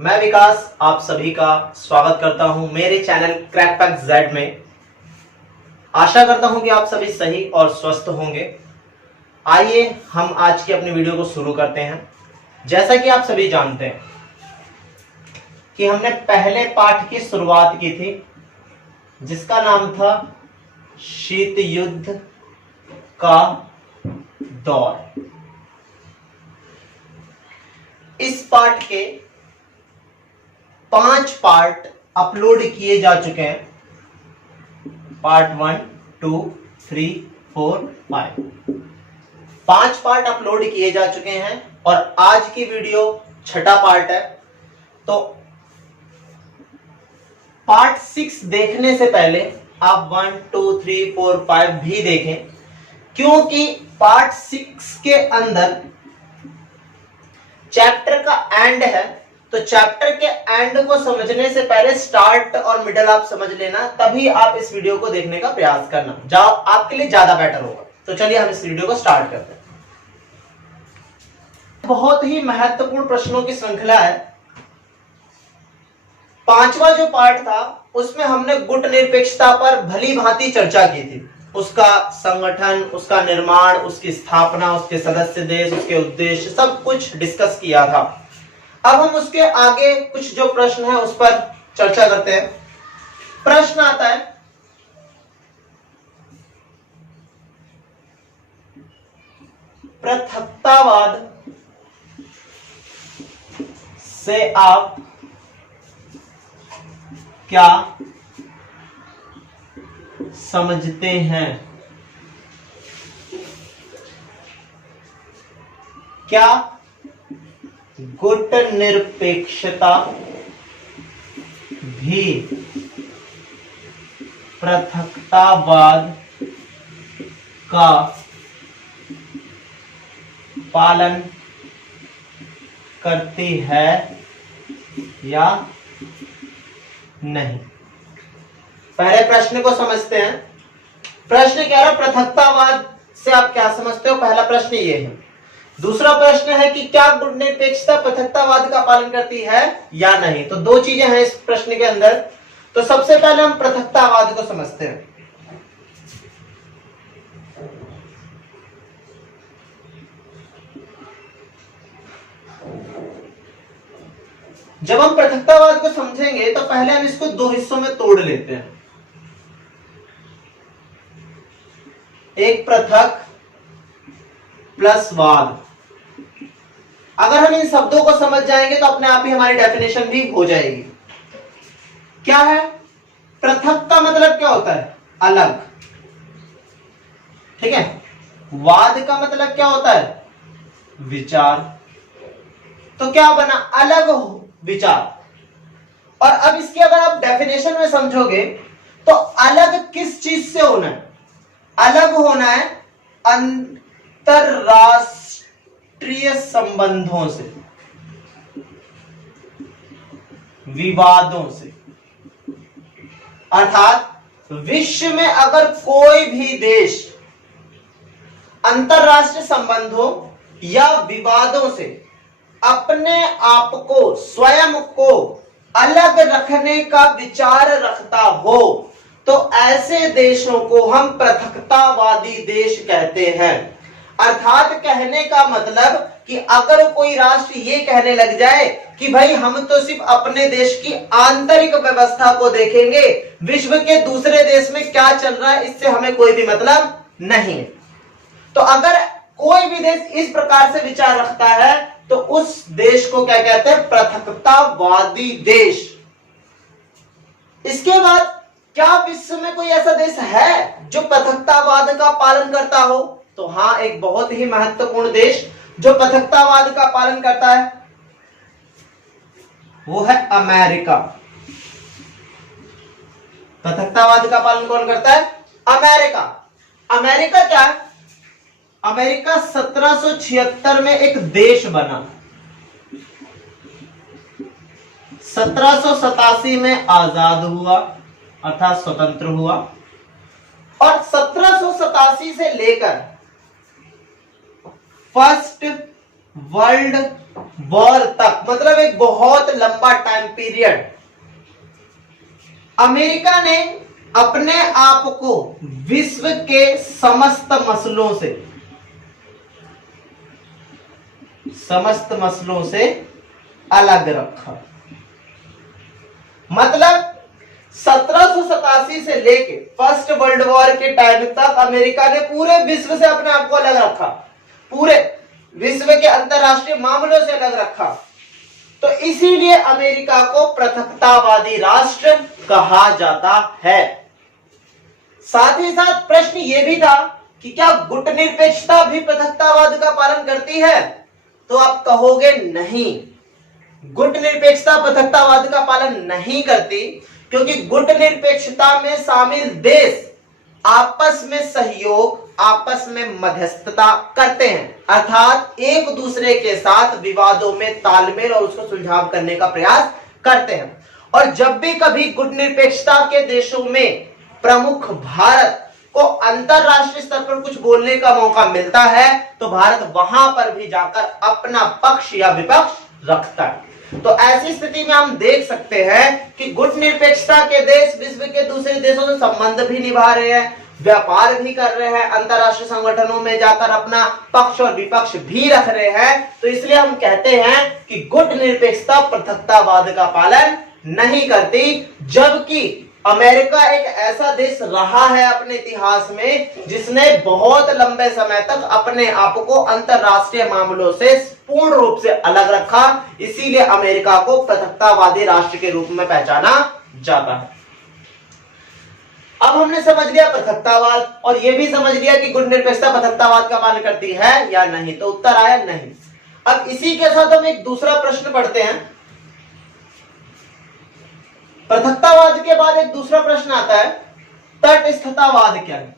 मैं विकास आप सभी का स्वागत करता हूं मेरे चैनल क्रैकपैक जेड में। आशा करता हूं कि आप सभी सही और स्वस्थ होंगे। आइए हम आज की अपनी वीडियो को शुरू करते हैं। जैसा कि आप सभी जानते हैं कि हमने पहले पाठ की शुरुआत की थी जिसका नाम था शीत युद्ध का दौर। इस पाठ के 5 पार्ट अपलोड किए जा चुके हैं। पार्ट 1, 2, 3, 4, 5 5 पार्ट अपलोड किए जा चुके हैं और आज की वीडियो छठा पार्ट है। तो पार्ट 6 देखने से पहले आप 1, 2, 3, 4, 5 भी देखें, क्योंकि पार्ट 6 के अंदर चैप्टर का एंड है। तो चैप्टर के एंड को समझने से पहले स्टार्ट और मिडल आप समझ लेना, तभी आप इस वीडियो को देखने का प्रयास करना, जो आपके लिए ज्यादा बेटर होगा। तो चलिए हम इस वीडियो को स्टार्ट करते हैं। बहुत ही महत्वपूर्ण प्रश्नों की श्रृंखला है। 5वां जो पार्ट था उसमें हमने गुट निरपेक्षता पर भली भांति चर्चा की थी। उसका संगठन, उसका निर्माण, उसकी स्थापना, उसके सदस्य देश, उसके उद्देश्य, सब कुछ डिस्कस किया था। अब हम उसके आगे कुछ जो प्रश्न है उस पर चर्चा करते हैं। प्रश्न आता है, पृथक्तावाद से आप क्या समझते हैं? क्या गुट निरपेक्षता भी पृथक्तावाद का पालन करती है या नहीं? पहले प्रश्न को समझते हैं। प्रश्न कह रहा पृथक्तावाद से आप क्या समझते हो? पहला प्रश्न ये है। दूसरा प्रश्न है कि क्या गुट निरपेक्षता पृथक्तावाद का पालन करती है या नहीं? तो दो चीजें हैं इस प्रश्न के अंदर। तो सबसे पहले हम पृथक्तावाद को समझते हैं। जब हम पृथक्तावाद को समझेंगे तो पहले हम इसको दो हिस्सों में तोड़ लेते हैं। एक पृथक प्लस वाद। अगर हम इन शब्दों को समझ जाएंगे तो अपने आप ही हमारी डेफिनेशन भी हो जाएगी। क्या है? पृथक का मतलब क्या होता है? अलग। ठीक है। वाद का मतलब क्या होता है? विचार। तो क्या बना? अलग विचार। और अब इसकी अगर आप डेफिनेशन में समझोगे तो अलग किस चीज से होना है? अलग होना है अंतरराष्ट्रीय संबंधों से, विवादों से। अर्थात विश्व में अगर कोई भी देश अंतरराष्ट्रीय संबंधों या विवादों से अपने आप को, स्वयं को अलग रखने का विचार रखता हो तो ऐसे देशों को हम पृथक्तावादी देश कहते हैं। अर्थात कहने का मतलब कि अगर कोई राष्ट्र ये कहने लग जाए कि भाई हम तो सिर्फ अपने देश की आंतरिक व्यवस्था को देखेंगे, विश्व के दूसरे देश में क्या चल रहा है इससे हमें कोई भी मतलब नहीं। तो अगर कोई भी देश इस प्रकार से विचार रखता है तो उस देश को क्या कहते हैं? पृथक्तावादी देश। इसके बाद क्या विश्व में कोई ऐसा देश है जो पृथक्तावाद का पालन करता हो? तो हां, एक बहुत ही महत्वपूर्ण देश जो पृथक्तावाद का पालन करता है वो है अमेरिका। पृथक्तावाद का पालन कौन करता है? अमेरिका। अमेरिका क्या है? अमेरिका 1776 में एक देश बना। 1787 में आजाद हुआ अर्थात स्वतंत्र हुआ और 1787 से लेकर फर्स्ट वर्ल्ड वॉर तक, मतलब एक बहुत लंबा टाइम पीरियड, अमेरिका ने अपने आप को विश्व के समस्त मसलों से अलग रखा। मतलब 1787 से लेके फर्स्ट वर्ल्ड वॉर के टाइम तक अमेरिका ने पूरे विश्व से अपने आप को अलग रखा, पूरे विश्व के अंतरराष्ट्रीय मामलों से अलग रखा। तो इसीलिए अमेरिका को पृथकतावादी राष्ट्र कहा जाता है। साथ ही साथ प्रश्न यह भी था कि क्या गुटनिरपेक्षता भी पृथकतावाद का पालन करती है? तो आप कहोगे नहीं, गुटनिरपेक्षता पृथकतावाद का पालन नहीं करती, क्योंकि गुटनिरपेक्षता में शामिल देश आपस में सहयोग, आपस में मध्यस्थता करते हैं, अर्थात एक दूसरे के साथ विवादों में तालमेल और उसको सुलझाव करने का प्रयास करते हैं। और जब भी कभी गुटनिरपेक्षता के देशों में प्रमुख भारत को अंतरराष्ट्रीय स्तर पर कुछ बोलने का मौका मिलता है, तो भारत वहां पर भी जाकर अपना पक्ष या विपक्ष रखता है। तो ऐसी स्थिति में हम देख सकते हैं कि गुटनिरपेक्षता के देश विश्व के दूसरे देशों से संबंध भी निभा रहे हैं, व्यापार भी कर रहे हैं, अंतरराष्ट्रीय संगठनों में जाकर अपना पक्ष और विपक्ष भी रख रहे हैं। तो इसलिए हम कहते हैं कि गुटनिरपेक्षता पृथकतावाद का पालन नहीं करती, जबकि अमेरिका एक ऐसा देश रहा है अपने इतिहास में जिसने बहुत लंबे समय तक अपने आप को अंतरराष्ट्रीय मामलों से पूर्ण रूप से अलग रखा। इसीलिए अमेरिका को पृथकतावादी राष्ट्र के रूप में पहचाना जाता है। अब हमने समझ लिया पृथकतावाद और यह भी समझ लिया कि गुटनिरपेक्षता पृथकतावाद का पालन करती है या नहीं, तो उत्तर आया नहीं। अब इसी के साथ हम एक दूसरा प्रश्न पढ़ते हैं। पृथकतावाद के बाद एक दूसरा प्रश्न आता है, तटस्थतावाद क्या है?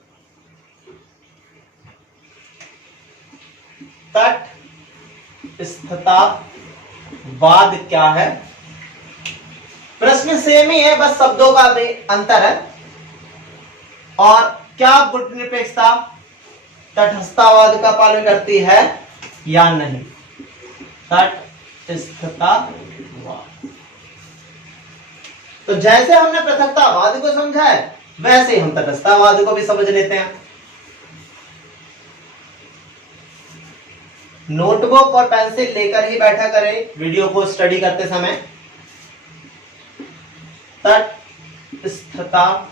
तटस्थतावाद क्या है? प्रश्न सेम ही है, बस शब्दों का भी अंतर है। और क्या गुटनिरपेक्षता तटस्थतावाद का पालन करती है या नहीं? तटस्थतावाद। तो जैसे हमने पृथकतावाद को समझा है, वैसे हम तटस्थतावाद को भी समझ लेते हैं। नोटबुक और पेंसिल लेकर ही बैठा करें वीडियो को स्टडी करते समय। तटस्थतावाद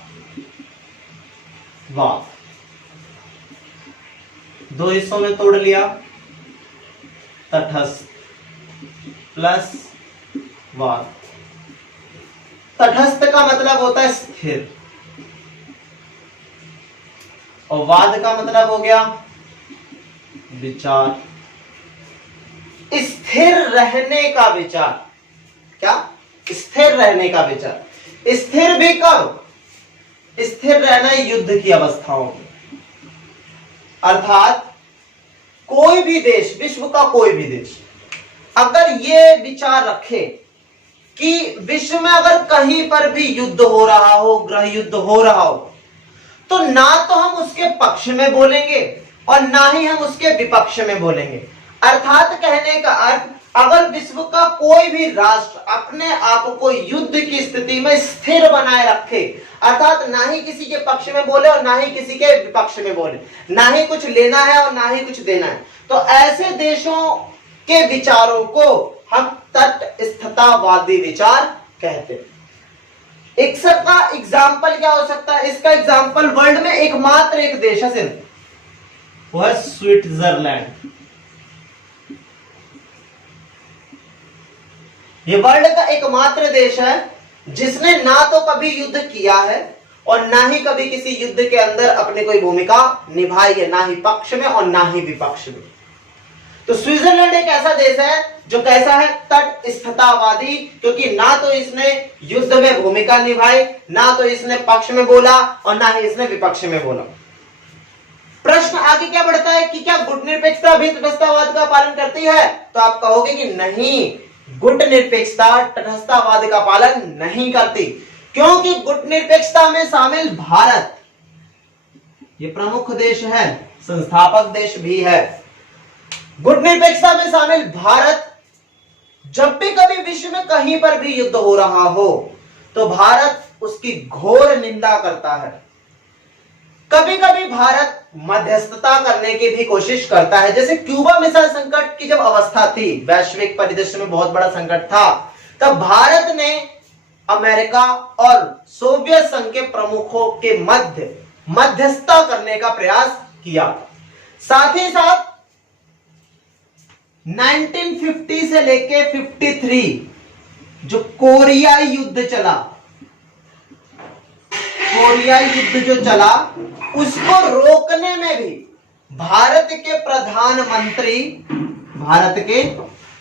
दो हिस्सों में तोड़ लिया, तटस्थ प्लस वाद। तटस्थ का मतलब होता है स्थिर और वाद का मतलब हो गया विचार, स्थिर रहने का विचार। क्या? स्थिर रहने का विचार। स्थिर भी कब? स्थिर रहना युद्ध की अवस्थाओं में, अर्थात कोई भी देश, विश्व का कोई भी देश अगर ये विचार रखे कि विश्व में अगर कहीं पर भी युद्ध हो रहा हो, गृह युद्ध हो रहा हो, तो ना तो हम उसके पक्ष में बोलेंगे और ना ही हम उसके विपक्ष में बोलेंगे। अर्थात कहने का अर्थ, अगर विश्व का कोई भी राष्ट्र अपने आप को युद्ध की स्थिति में स्थिर बनाए रखे, अर्थात ना ही किसी के पक्ष में बोले और ना ही किसी के विपक्ष में बोले, ना ही कुछ लेना है और ना ही कुछ देना है, तो ऐसे देशों के विचारों को हम तटस्थतावादी विचार कहते हैं। इसका एग्जाम्पल क्या हो सकता है? इसका एग्जाम्पल वर्ल्ड में एकमात्र एक देश है सिर्फ, वो है स्विट्जरलैंड। ये वर्ल्ड का एकमात्र देश है जिसने ना तो कभी युद्ध किया है और ना ही कभी किसी युद्ध के अंदर अपनी कोई भूमिका निभाई है, ना ही पक्ष में और ना ही विपक्ष में। तो स्विट्जरलैंड एक ऐसा देश है जो कैसा है? तटस्थतावादी, क्योंकि ना तो इसने युद्ध में भूमिका निभाई, ना तो इसने पक्ष में बोला और ना ही इसने विपक्ष में बोला। प्रश्न आगे क्या बढ़ता है कि क्या गुटनिरपेक्षता भी तटस्थतावाद का पालन करती है? तो आप कहोगे कि नहीं, गुटनिरपेक्षता तटस्थतावाद का पालन नहीं करती, क्योंकि गुटनिरपेक्षता में शामिल भारत ये प्रमुख देश है, संस्थापक देश भी है। गुटनिरपेक्षता में शामिल भारत जब भी कभी विश्व में कहीं पर भी युद्ध हो रहा हो तो भारत उसकी घोर निंदा करता है। कभी कभी भारत मध्यस्थता करने की भी कोशिश करता है। जैसे क्यूबा मिसाइल संकट की जब अवस्था थी, वैश्विक परिदृश्य में बहुत बड़ा संकट था, तब भारत ने अमेरिका और सोवियत संघ के प्रमुखों के मध्य मध्यस्थता करने का प्रयास किया। साथ ही साथ 1950 से लेके 53 जो कोरियाई युद्ध चला, कोरियाई युद्ध जो चला, उसको रोकने में भी भारत के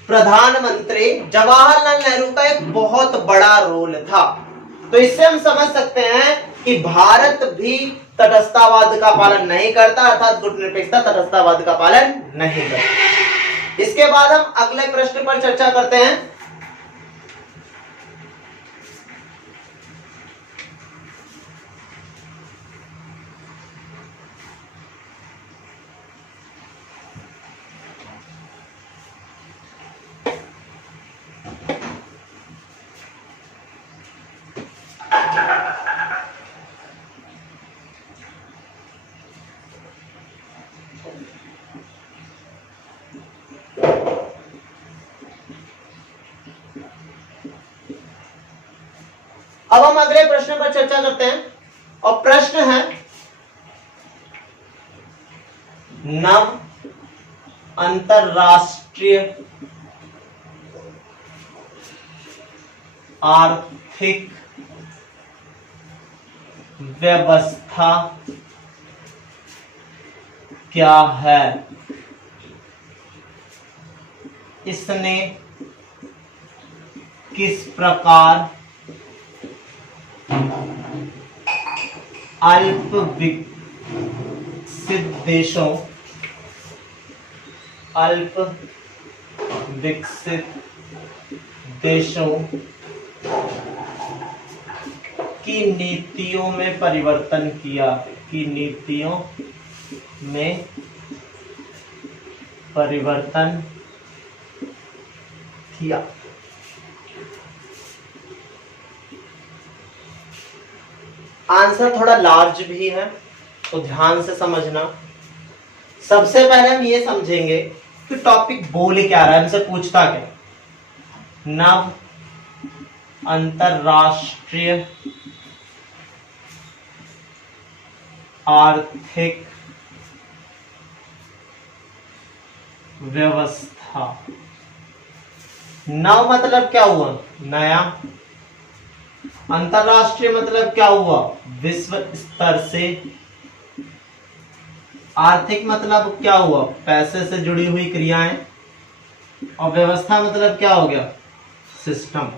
प्रधानमंत्री जवाहरलाल नेहरू का एक बहुत बड़ा रोल था। तो इससे हम समझ सकते हैं कि भारत भी तटस्थतावाद का पालन नहीं करता, अर्थात गुटनिरपेक्षता तटस्थतावाद का पालन नहीं करता। इसके बाद हम अगले प्रश्न पर चर्चा करते हैं। अब हम अगले प्रश्न पर चर्चा करते हैं और प्रश्न है नव अंतरराष्ट्रीय आर्थिक व्यवस्था क्या है? इसने किस प्रकार अल्प विकसित देशों की नीतियों में परिवर्तन किया। आंसर थोड़ा लार्ज भी है तो ध्यान से समझना। सबसे पहले हम ये समझेंगे कि टॉपिक बोल क्या रहा है, हमसे पूछता क्या। नव अंतरराष्ट्रीय आर्थिक व्यवस्था। नव मतलब क्या हुआ? नया। अंतरराष्ट्रीय मतलब क्या हुआ? विश्व स्तर से। आर्थिक मतलब क्या हुआ? पैसे से जुड़ी हुई क्रियाएं। और व्यवस्था मतलब क्या हो गया? सिस्टम।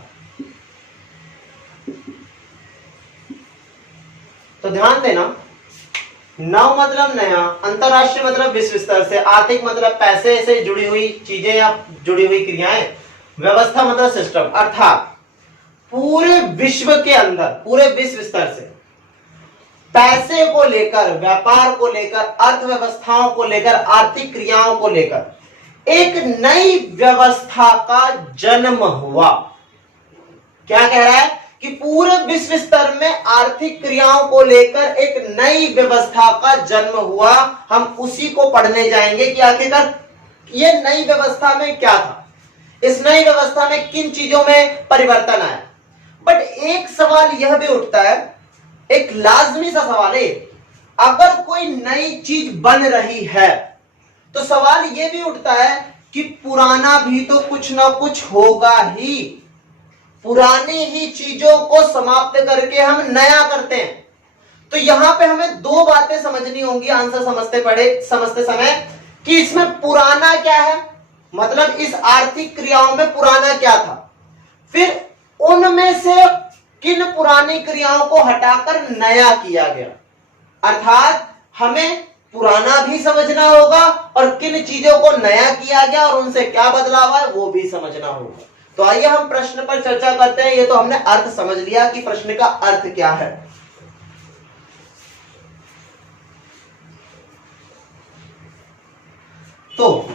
तो ध्यान देना, नव मतलब नया, अंतरराष्ट्रीय मतलब विश्व स्तर से, आर्थिक मतलब पैसे से जुड़ी हुई चीजें या जुड़ी हुई क्रियाएं, व्यवस्था मतलब सिस्टम। अर्थात पूरे विश्व के अंदर, पूरे विश्व स्तर से पैसे को लेकर, व्यापार को लेकर, अर्थव्यवस्थाओं को लेकर, आर्थिक क्रियाओं को लेकर एक नई व्यवस्था का जन्म हुआ। क्या कह रहा है कि पूरे विश्व स्तर में आर्थिक क्रियाओं को लेकर एक नई व्यवस्था का जन्म हुआ। हम उसी को पढ़ने जाएंगे कि आखिरकार ये नई व्यवस्था में क्या था, इस नई व्यवस्था में किन चीजों में परिवर्तन आया। बट एक सवाल यह भी उठता है, एक लाजमी सा सवाल है, अगर कोई नई चीज बन रही है तो सवाल यह भी उठता है कि पुराना भी तो कुछ ना कुछ होगा ही। पुरानी ही चीजों को समाप्त करके हम नया करते हैं। तो यहां पे हमें दो बातें समझनी होंगी आंसर समझते समय कि इसमें पुराना क्या है, मतलब इस आर्थिक क्रियाओं में पुराना क्या था, फिर उनमें से किन पुरानी क्रियाओं को हटाकर नया किया गया। अर्थात हमें पुराना भी समझना होगा और किन चीजों को नया किया गया और उनसे क्या बदलाव है वो भी समझना होगा। तो आइए हम प्रश्न पर चर्चा करते हैं। ये तो हमने अर्थ समझ लिया कि प्रश्न का अर्थ क्या है। तो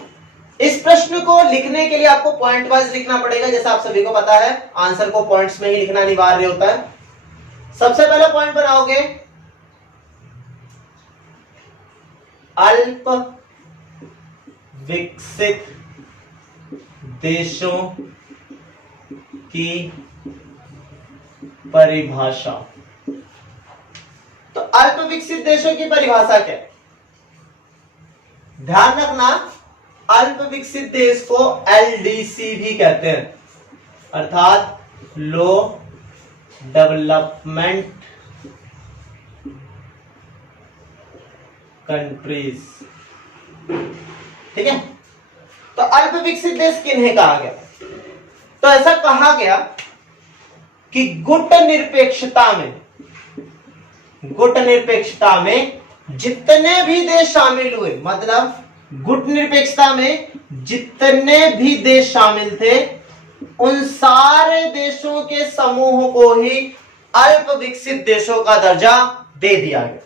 इस प्रश्न को लिखने के लिए आपको पॉइंट वाइज लिखना पड़ेगा, जैसा आप सभी को पता है आंसर को पॉइंट्स में ही लिखना अनिवार्य होता है। सबसे पहला पॉइंट बनाओगे अल्प विकसित देशों की परिभाषा। तो अल्प विकसित देशों की परिभाषा क्या है? ध्यान रखना, अल्प विकसित देश को एलडीसी भी कहते हैं, अर्थात लो डेवलपमेंट कंट्रीज। ठीक है, तो अल्प विकसित देश किन्हें कहा गया? तो ऐसा कहा गया कि गुट निरपेक्षता में जितने भी देश शामिल हुए, मतलब गुट निरपेक्षता में जितने भी देश शामिल थे उन सारे देशों के समूह को ही अल्प विकसित देशों का दर्जा दे दिया गया,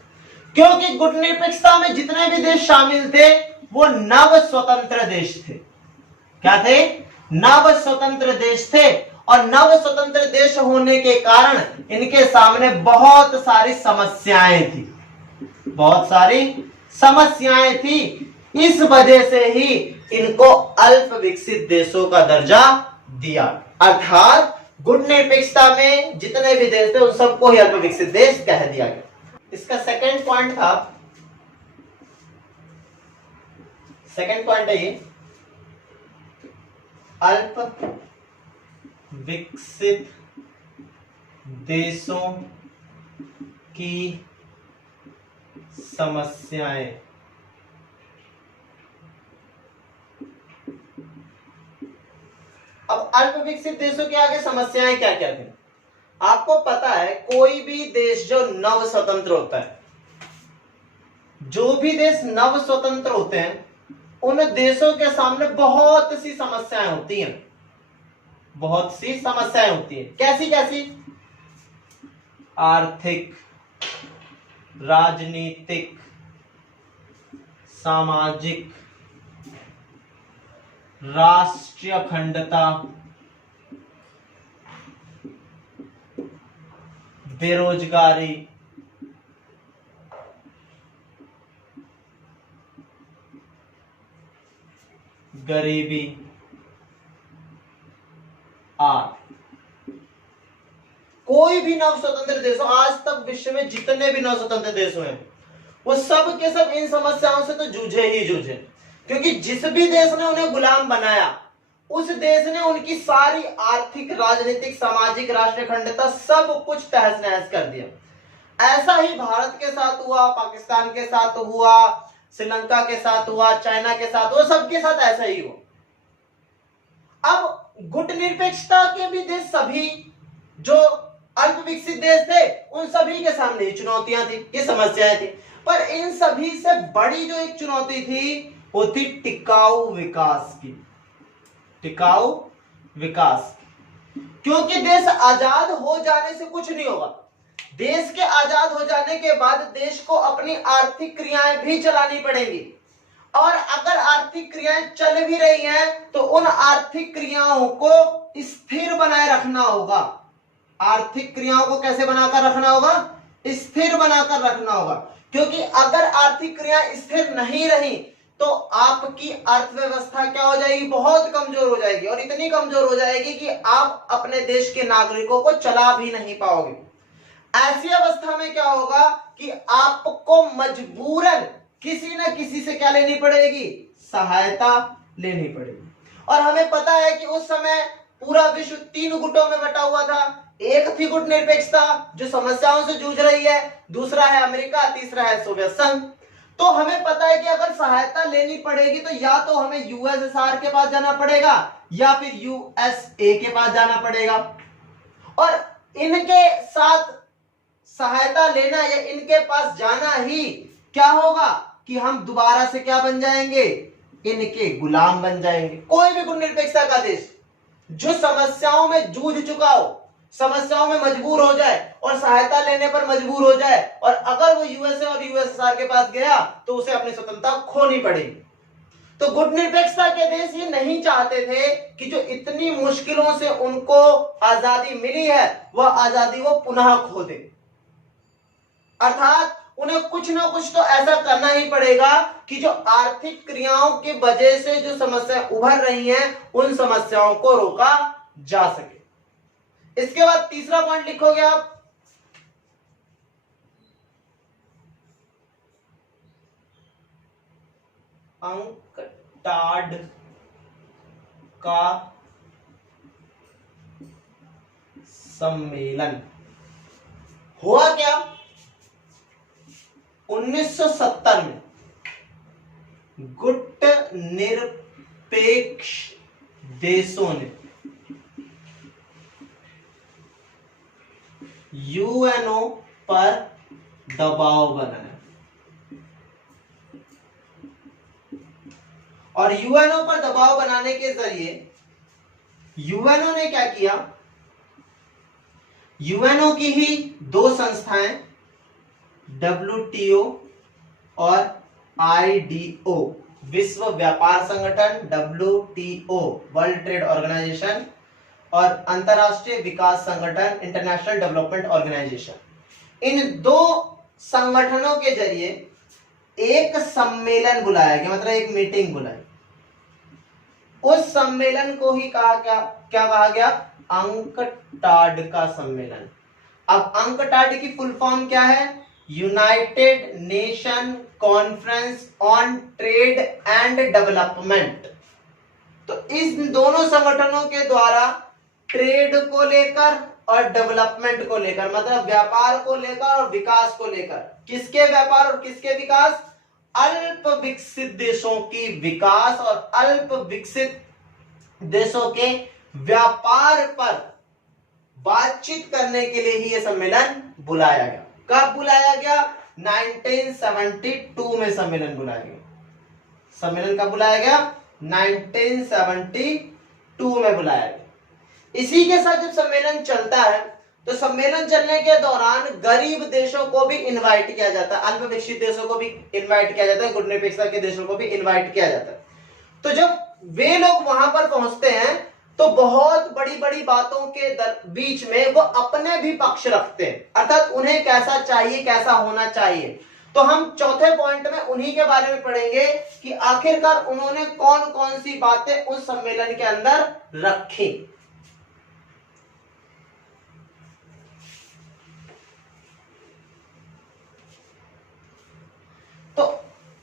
क्योंकि गुट निरपेक्षता में जितने भी देश शामिल थे वो नव स्वतंत्र देश थे। क्या थे? नव स्वतंत्र देश थे, और नव स्वतंत्र देश होने के कारण इनके सामने बहुत सारी समस्याएं थी। इस वजह से ही इनको अल्प विकसित देशों का दर्जा दिया, अर्थात गुट निरपेक्षता में जितने भी देश थे उन सबको ही अल्प विकसित देश कह दिया गया। इसका सेकंड पॉइंट है ये, अल्प विकसित देशों की समस्याएं। अब अल्प विकसित देशों के आगे समस्याएं क्या क्या थी? आपको पता है कोई भी देश जो नव स्वतंत्र होता है, जो भी देश नव स्वतंत्र होते हैं उन देशों के सामने बहुत सी समस्याएं होती हैं। कैसी? आर्थिक, राजनीतिक, सामाजिक, राष्ट्रीय अखंडता, बेरोजगारी, गरीबी कोई भी नव स्वतंत्र देश हो, आज तक विश्व में जितने भी नव स्वतंत्र देश हुए वो सब के सब इन समस्याओं से तो जूझे, क्योंकि जिस भी देश ने उन्हें गुलाम बनाया उस देश ने उनकी सारी आर्थिक, राजनीतिक, सामाजिक, राष्ट्रीय अखंडता सब कुछ तहस नहस कर दिया। ऐसा ही भारत के साथ हुआ, पाकिस्तान के साथ हुआ, श्रीलंका के साथ हुआ, चाइना के साथ हुआ, सबके साथ ऐसा ही हुआ। अब गुट निरपेक्षता के भी देश, सभी जो अल्प विकसित देश थे उन सभी के सामने ही चुनौतियां थी, ये समस्याएं थी, पर इन सभी से बड़ी जो एक चुनौती थी वो थी टिकाऊ विकास। क्योंकि देश आजाद हो जाने से कुछ नहीं होगा, देश के आजाद हो जाने के बाद देश को अपनी आर्थिक क्रियाएं भी चलानी पड़ेंगी, और अगर आर्थिक क्रियाएं चल भी रही हैं तो उन आर्थिक क्रियाओं को स्थिर बनाए रखना होगा। आर्थिक क्रियाओं को कैसे बनाकर रखना होगा? स्थिर बनाकर रखना होगा, क्योंकि अगर आर्थिक क्रियाएं स्थिर नहीं रही तो आपकी अर्थव्यवस्था क्या हो जाएगी? बहुत कमजोर हो जाएगी, और इतनी कमजोर हो जाएगी कि आप अपने देश के नागरिकों को चला भी नहीं पाओगे। ऐसी अवस्था में क्या होगा कि आपको मजबूरन किसी न किसी से क्या लेनी पड़ेगी? सहायता लेनी पड़ेगी। और हमें पता है कि उस समय पूरा विश्व 3 गुटों में बटा हुआ था। एक थी गुट निरपेक्षता जो समस्याओं से जूझ रही है, दूसरा है अमेरिका, तीसरा है सोवियत संघ। तो हमें पता है कि अगर सहायता लेनी पड़ेगी तो या तो हमें यूएसएसआर के पास जाना पड़ेगा या फिर यूएसए के पास जाना पड़ेगा, और इनके साथ सहायता लेना या इनके पास जाना ही क्या होगा कि हम दोबारा से क्या बन जाएंगे? इनके गुलाम बन जाएंगे। कोई भी गुट निरपेक्षता का देश जो समस्याओं में जूझ चुका हो, समस्याओं में मजबूर हो जाए और सहायता लेने पर मजबूर हो जाए, और अगर वो यूएसए और यूएसएसआर के पास गया तो उसे अपनी स्वतंत्रता खोनी पड़ेगी। तो गुटनिरपेक्षता के देश ये नहीं चाहते थे कि जो इतनी मुश्किलों से उनको आजादी मिली है वह आजादी वो पुनः खो दे। अर्थात उन्हें कुछ ना कुछ तो ऐसा करना ही पड़ेगा कि जो आर्थिक क्रियाओं की वजह से जो समस्या उभर रही हैं उन समस्याओं को रोका जा सके। इसके बाद तीसरा पॉइंट लिखोगे आप, अंकटाड का सम्मेलन। हुआ क्या, 1970 में गुट निरपेक्ष देशों ने यूएनओ पर दबाव बनाया और यूएनओ पर दबाव बनाने के जरिए यूएनओ ने क्या किया, यूएनओ की ही दो संस्थाएं WTO और IDO विश्व व्यापार संगठन, WTO वर्ल्ड ट्रेड ऑर्गेनाइजेशन, और अंतरराष्ट्रीय विकास संगठन इंटरनेशनल डेवलपमेंट ऑर्गेनाइजेशन, इन दो संगठनों के जरिए एक सम्मेलन बुलाया गया, मतलब एक मीटिंग बुलाई। उस सम्मेलन को ही कहा क्या कहा गया, अंकटाड का सम्मेलन। अब अंकटाड की फुल फॉर्म क्या है, United nation conference on trade and development. तो इन दोनों संगठनों के द्वारा ट्रेड को लेकर और डेवलपमेंट को लेकर, मतलब व्यापार को लेकर और विकास को लेकर, किसके व्यापार और किसके विकास, अल्प विकसित देशों की विकास और अल्प विकसित देशों के व्यापार पर बातचीत करने के लिए ही यह सम्मेलन बुलाया गया। कब बुलाया गया, 1972 में सम्मेलन बुलाया गया। सम्मेलन कब बुलाया गया, 1972 में बुलाया गया। इसी के साथ जब सम्मेलन चलता है तो सम्मेलन चलने के दौरान गरीब देशों को भी इनवाइट किया जाता है, अल्प विकसित देशों को भी इनवाइट किया जाता है, गुटनिरपेक्षता के देशों को भी इनवाइट किया जाता है। तो जब वे लोग वहां पर पहुंचते हैं तो बहुत बड़ी बड़ी बातों के बीच में वो अपने भी पक्ष रखते हैं, अर्थात उन्हें कैसा चाहिए, कैसा होना चाहिए। तो हम चौथे पॉइंट में उन्हीं के बारे में पढ़ेंगे कि आखिरकार उन्होंने कौन कौन सी बातें उस सम्मेलन के अंदर रखी। तो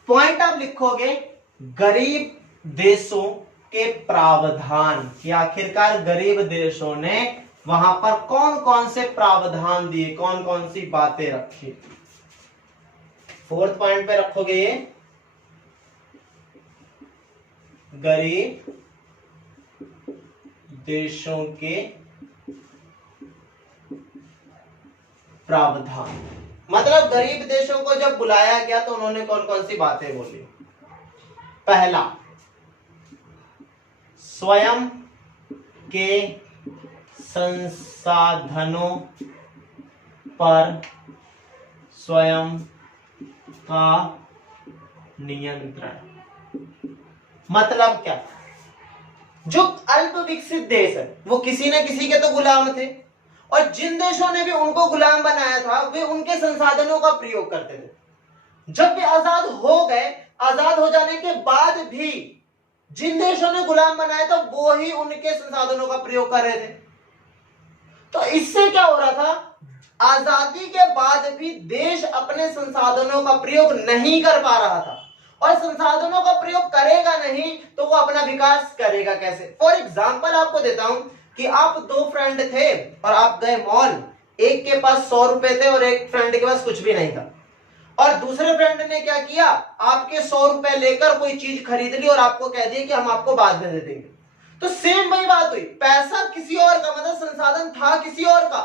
पॉइंट आप लिखोगे, गरीब देशों के प्रावधान, कि आखिरकार गरीब देशों ने वहां पर कौन कौन से प्रावधान दिए, कौन कौन सी बातें रखी। फोर्थ पॉइंट पे रखोगे ये, गरीब देशों के प्रावधान, मतलब गरीब देशों को जब बुलाया गया तो उन्होंने कौन कौन सी बातें बोली। पहला, स्वयं के संसाधनों पर स्वयं का नियंत्रण। मतलब क्या, जो अल्प विकसित देश है वो किसी न किसी के तो गुलाम थे, और जिन देशों ने भी उनको गुलाम बनाया था वे उनके संसाधनों का प्रयोग करते थे। जब वे आजाद हो गए, आजाद हो जाने के बाद भी जिन देशों ने गुलाम बनाया था वो ही उनके संसाधनों का प्रयोग कर रहे थे। तो इससे क्या हो रहा था, आजादी के बाद भी देश अपने संसाधनों का प्रयोग नहीं कर पा रहा था, और संसाधनों का प्रयोग करेगा नहीं तो वो अपना विकास करेगा कैसे। फॉर एग्जाम्पल आपको देता हूं कि आप दो फ्रेंड थे और आप गए मॉल, एक के पास 100 रुपए थे और एक फ्रेंड के पास कुछ भी नहीं था, और दूसरे फ्रेंड ने क्या किया, आपके 100 रुपए लेकर कोई चीज खरीद ली और आपको कह दिया कि हम आपको बाद में दे देंगे। तो सेम वही बात हुई, पैसा किसी और का, मतलब संसाधन था किसी और का,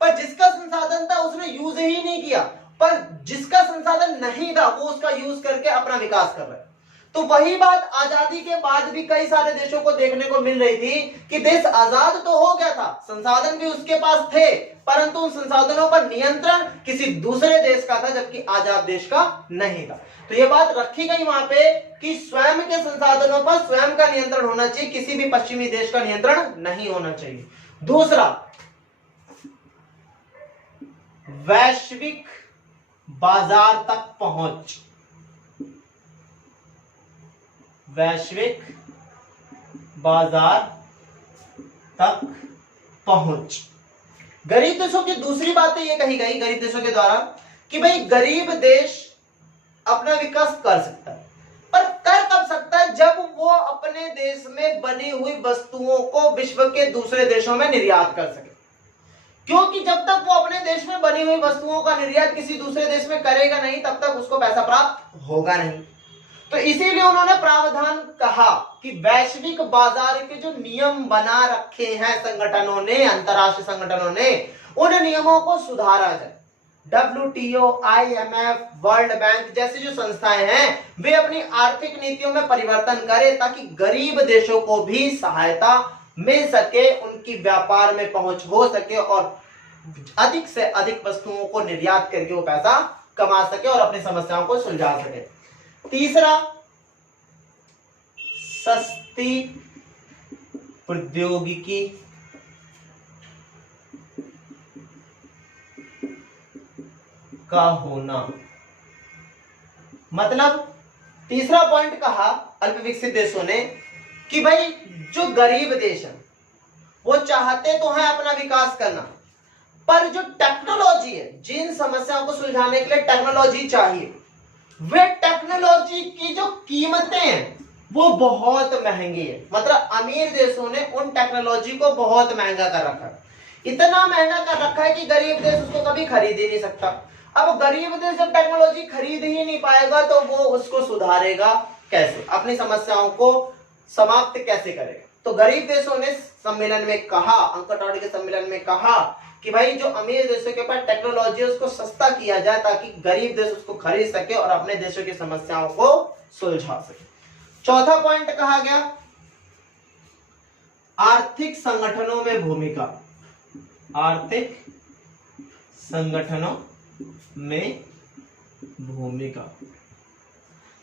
पर जिसका संसाधन था उसने यूज ही नहीं किया, पर जिसका संसाधन नहीं था वो उसका यूज करके अपना विकास कर रहा है। तो वही बात आजादी के बाद भी कई सारे देशों को देखने को मिल रही थी कि देश आजाद तो हो गया था, संसाधन भी उसके पास थे, परंतु उन संसाधनों पर नियंत्रण किसी दूसरे देश का था, जबकि आजाद देश का नहीं था। तो ये बात रखी गई वहां पे कि स्वयं के संसाधनों पर स्वयं का नियंत्रण होना चाहिए, किसी भी पश्चिमी देश का नियंत्रण नहीं होना चाहिए। दूसरा, वैश्विक बाजार तक पहुंच। वैश्विक बाजार तक पहुंच। गरीब देशों की दूसरी बात ये कही गई गरीब देशों के द्वारा कि भाई गरीब देश अपना विकास कर सकता है, पर कर कब सकता है, जब वो अपने देश में बनी हुई वस्तुओं को विश्व के दूसरे देशों में निर्यात कर सके। क्योंकि जब तक वो अपने देश में बनी हुई वस्तुओं का निर्यात किसी दूसरे देश में करेगा नहीं, तब तक उसको पैसा प्राप्त होगा नहीं। तो इसीलिए उन्होंने प्रावधान कहा कि वैश्विक बाजार के जो नियम बना रखे हैं संगठनों ने, अंतरराष्ट्रीय संगठनों ने, उन नियमों को सुधारा जाए। WTO, IMF, वर्ल्ड बैंक जैसी जो संस्थाएं हैं, वे अपनी आर्थिक नीतियों में परिवर्तन करें ताकि गरीब देशों को भी सहायता मिल सके, उनकी व्यापार में पहुंच हो सके और अधिक से अधिक वस्तुओं को निर्यात करके वो पैसा कमा सके और अपनी समस्याओं को सुलझा सके। तीसरा, सस्ती प्रौद्योगिकी का होना। मतलब तीसरा पॉइंट कहा अल्प विकसित देशों ने कि भाई जो गरीब देश है वो चाहते तो हैं अपना विकास करना, पर जो टेक्नोलॉजी है, जिन समस्याओं को सुलझाने के लिए टेक्नोलॉजी चाहिए, वे टेक्नोलॉजी की जो कीमतें हैं वो बहुत महंगी है। मतलब अमीर देशों ने उन टेक्नोलॉजी को बहुत महंगा कर रखा है, इतना महंगा कर रखा है कि गरीब देश उसको कभी खरीद ही नहीं सकता। अब गरीब देश जब टेक्नोलॉजी खरीद ही नहीं पाएगा तो वो उसको सुधारेगा कैसे, अपनी समस्याओं को समाप्त कैसे करेगा। तो गरीब देशों ने सम्मेलन में कहा, अंकटवाड़ी के सम्मेलन में कहा कि भाई जो अमीर देशों के पास टेक्नोलॉजी है उसको सस्ता किया जाए ताकि गरीब देश उसको खरीद सके और अपने देशों की समस्याओं को सुलझा सके। चौथा पॉइंट कहा गया, आर्थिक संगठनों में भूमिका। आर्थिक संगठनों में भूमिका।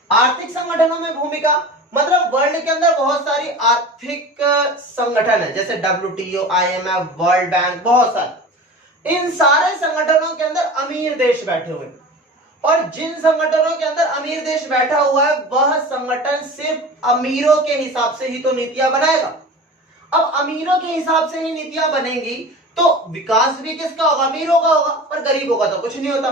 आर्थिक संगठनों में भूमिका मतलब वर्ल्ड के अंदर बहुत सारी आर्थिक संगठन है, जैसे WTO, IMF, वर्ल्ड बैंक, बहुत सारे। इन सारे संगठनों के अंदर अमीर देश बैठे हुए हैं और जिन संगठनों के अंदर अमीर देश बैठा हुआ है वह संगठन सिर्फ अमीरों के हिसाब से ही तो नीतियां बनाएगा। अब अमीरों के हिसाब से ही नीतियां बनेंगी तो विकास भी किसका होगा, अमीरों का होगा, पर गरीबों का तो कुछ नहीं होता।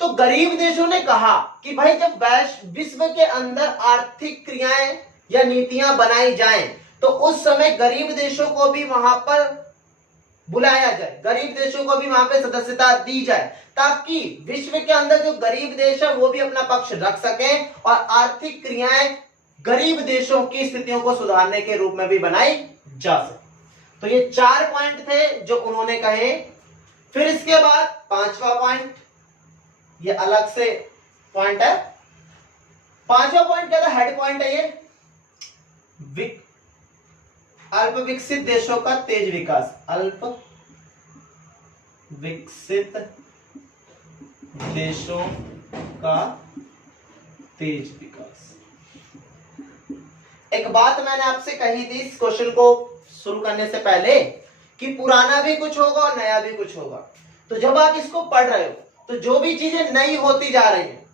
तो गरीब देशों ने कहा कि भाई जब विश्व के अंदर आर्थिक क्रियाएं या नीतियां बनाई जाएं तो उस समय गरीब देशों को भी वहां पर बुलाया जाए, गरीब देशों को भी वहां पे सदस्यता दी जाए ताकि विश्व के अंदर जो गरीब देश है वो भी अपना पक्ष रख सकें और आर्थिक क्रियाएं गरीब देशों की स्थितियों को सुधारने के रूप में भी बनाई जा सके। तो ये 4 पॉइंट थे जो उन्होंने कहे। फिर इसके बाद 5वां पॉइंट, ये अलग से पॉइंट है। 5वां पॉइंट क्या था, हेड पॉइंट है ये, अल्प विकसित देशों का तेज विकास। अल्प विकसित देशों का तेज विकास। एक बात मैंने आपसे कही थी इस क्वेश्चन को शुरू करने से पहले कि पुराना भी कुछ होगा और नया भी कुछ होगा। तो जब आप इसको पढ़ रहे हो तो जो भी चीजें नई होती जा रही हैं,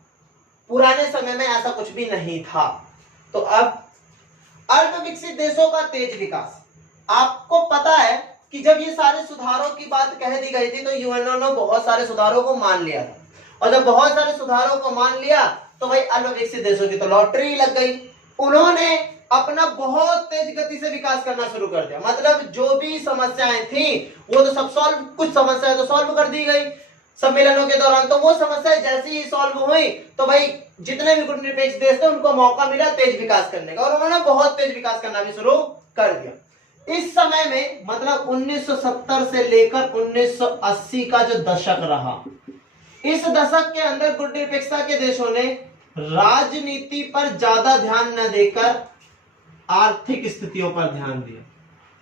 पुराने समय में ऐसा कुछ भी नहीं था। तो अब अल्प विकसित देशों का तेज विकास, आपको पता है कि जब ये सारे सुधारों की बात कह दी गई थी तो यूएनओ ने बहुत सारे सुधारों को मान लिया था और जब बहुत सारे सुधारों को मान लिया तो भाई अल्प विकसित देशों की तो लॉटरी लग गई। उन्होंने अपना बहुत तेज गति से विकास करना शुरू कर दिया। मतलब जो भी समस्याएं थी वो तो सब सॉल्व, कुछ समस्याएं तो सॉल्व कर दी गई सम्मेलनों के दौरान। तो वो समस्याएं जैसे ही सॉल्व हुई तो भाई जितने भी गुटनिरपेक्ष देश थे उनको मौका मिला तेज विकास करने का और उन्होंने बहुत तेज विकास करना भी शुरू कर दिया। इस समय में मतलब 1970 से लेकर 1980 का जो दशक रहा, इस दशक के अंदर गुटनिरपेक्षता के देशों ने राजनीति पर ज्यादा ध्यान न देकर आर्थिक स्थितियों पर ध्यान दिया।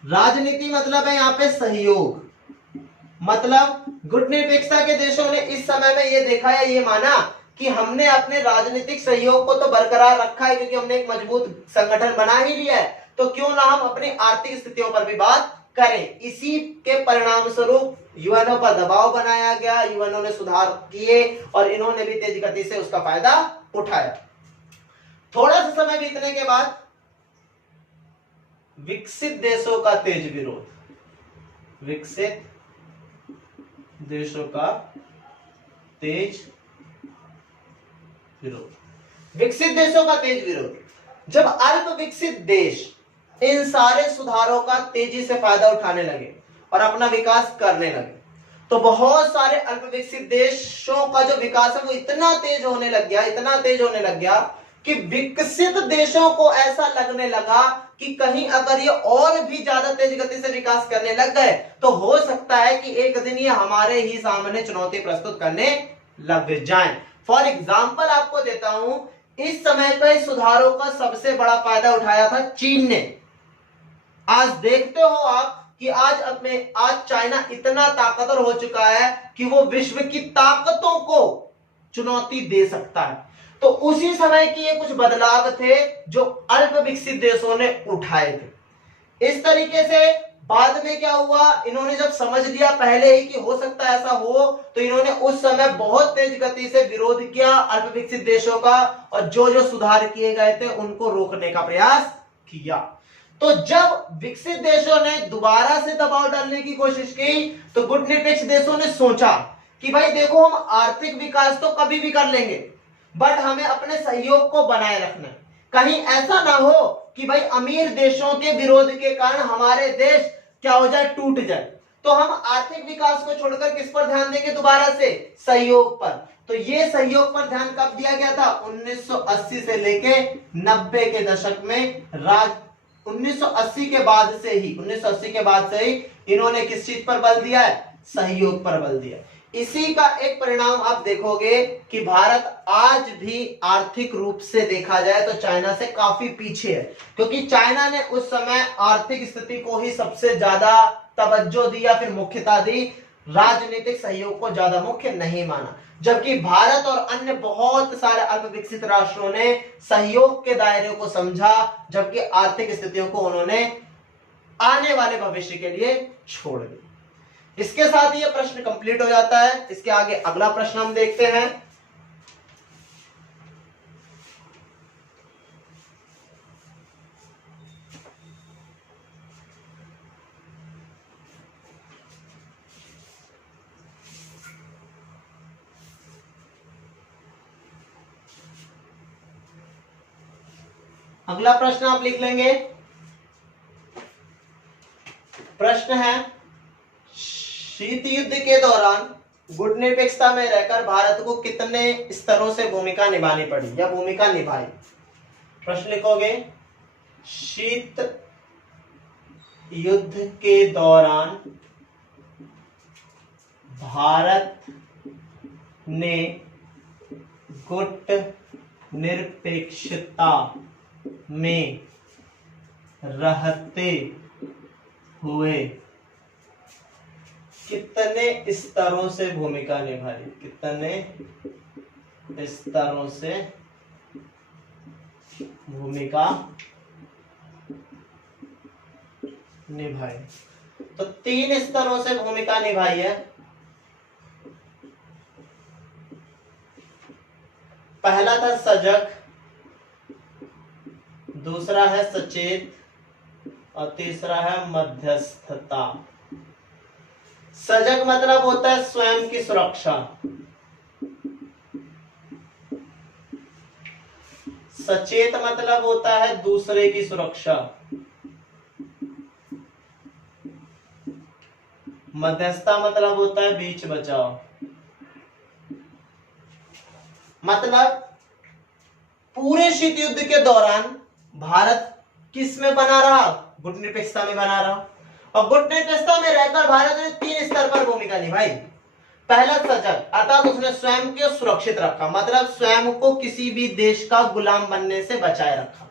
राजनीति मतलब है यहाँ पे सहयोग, मतलब गुटनिरपेक्षता के देशों ने इस समय में ये देखा है, ये माना कि हमने अपने राजनीतिक सहयोग को तो बरकरार रखा है क्योंकि हमने एक मजबूत संगठन बना ही लिया है, तो क्यों ना हम अपनी आर्थिक स्थितियों पर भी बात करें। इसी के परिणाम स्वरूप यूएनओ पर दबाव बनाया गया, यूएनओ ने सुधार किए और इन्होंने भी तेज गति से उसका फायदा उठाया। थोड़ा सा समय बीतने के बाद विकसित देशों का तेज विरोध, विकसित देशों का तेज विरोध, विकसित देशों का तेज विरोध। जब अल्प विकसित देश इन सारे सुधारों का तेजी से फायदा उठाने लगे और अपना विकास करने लगे, तो बहुत सारे अल्प विकसित देशों का जो विकास है वो इतना तेज होने लग गया, इतना तेज होने लग गया कि विकसित देशों को ऐसा लगने लगा कि कहीं अगर ये और भी ज्यादा तेज गति से विकास करने लग गए तो हो सकता है कि एक दिन ये हमारे ही सामने चुनौती प्रस्तुत करने लग जाएं। फॉर एग्जाम्पल आपको देता हूं, इस समय पे सुधारों का सबसे बड़ा फायदा उठाया था चीन ने। आज देखते हो आप कि आज चाइना इतना ताकतवर हो चुका है कि वो विश्व की ताकतों को चुनौती दे सकता है। तो उसी समय के ये कुछ बदलाव थे जो अल्प विकसित देशों ने उठाए थे। इस तरीके से बाद में क्या हुआ, इन्होंने जब समझ लिया पहले ही कि हो सकता है ऐसा हो, तो इन्होंने उस समय बहुत तेज गति से विरोध किया अल्प विकसित देशों का और जो जो सुधार किए गए थे उनको रोकने का प्रयास किया। तो जब विकसित देशों ने दोबारा से दबाव डालने की कोशिश की तो गुटनिरपेक्ष देशों ने सोचा कि भाई देखो, हम आर्थिक विकास तो कभी भी कर लेंगे, बट हमें अपने सहयोग को बनाए रखना है। कहीं ऐसा ना हो कि भाई अमीर देशों के विरोध के कारण हमारे देश क्या हो जाए, टूट जाए। तो हम आर्थिक विकास को छोड़कर किस पर ध्यान देंगे, दोबारा से सहयोग पर। तो ये सहयोग पर ध्यान कब दिया गया था, 1980 से लेके 90 के दशक में 1980 के बाद से ही इन्होंने किस चीज पर बल दिया है, सहयोग पर बल दिया। इसी का एक परिणाम आप देखोगे कि भारत आज भी आर्थिक रूप से देखा जाए तो चाइना से काफी पीछे है, क्योंकि चाइना ने उस समय आर्थिक स्थिति को ही सबसे ज्यादा तवज्जो दी या फिर मुख्यता दी, राजनीतिक सहयोग को ज्यादा मुख्य नहीं माना। जबकि भारत और अन्य बहुत सारे अल्प विकसित राष्ट्रों ने सहयोग के दायरे को समझा, जबकि आर्थिक स्थितियों को उन्होंने आने वाले भविष्य के लिए छोड़ दिया। इसके साथ ये प्रश्न कंप्लीट हो जाता है। इसके आगे अगला प्रश्न हम देखते हैं। अगला प्रश्न आप लिख लेंगे। प्रश्न है, शीत युद्ध के दौरान गुटनिरपेक्षता में रहकर भारत को कितने स्तरों से भूमिका निभानी पड़ी या भूमिका निभाई। प्रश्न लिखोगे, शीत युद्ध के दौरान भारत ने गुट निरपेक्षता में रहते हुए कितने स्तरों से भूमिका निभाई, कितने स्तरों से भूमिका निभाई। तो 3 स्तरों से भूमिका निभाई है। पहला था सजग, दूसरा है सचेत और तीसरा है मध्यस्थता। सजग मतलब होता है स्वयं की सुरक्षा, सचेत मतलब होता है दूसरे की सुरक्षा, मध्यस्थता मतलब होता है बीच बचाव। मतलब पूरे शीत युद्ध के दौरान भारत किस में बना रहा, गुटनिरपेक्षता में बना रहा, और गुटनिरपेक्षता में रहकर भारत ने 3 स्तर पर भूमिका निभाई। पहला सजग, अर्थात उसने स्वयं को सुरक्षित रखा, मतलब स्वयं को किसी भी देश का गुलाम बनने से बचाए रखा।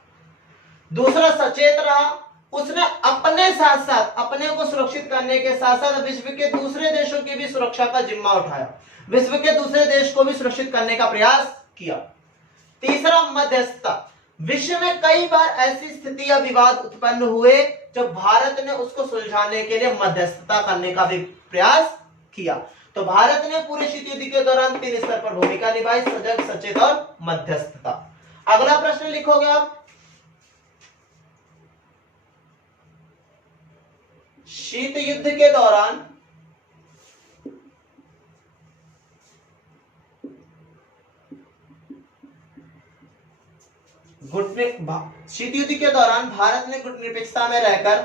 दूसरा सचेत रहा, उसने अपने साथ साथ अपने को सुरक्षित करने के साथ साथ विश्व के दूसरे देशों की भी सुरक्षा का जिम्मा उठाया, विश्व के दूसरे देश को भी सुरक्षित करने का प्रयास किया। तीसरा मध्यस्थता, विश्व में कई बार ऐसी स्थिति या विवाद उत्पन्न हुए जब भारत ने उसको सुलझाने के लिए मध्यस्थता करने का भी प्रयास किया। तो भारत ने पूरे शीत युद्ध के दौरान 3 स्तर पर भूमिका निभाई, सजग, सचेत और मध्यस्थता। अगला प्रश्न लिखोगे आप, शीत युद्ध के दौरान शीत युद्ध के दौरान भारत ने गुटनिरपेक्षता में रहकर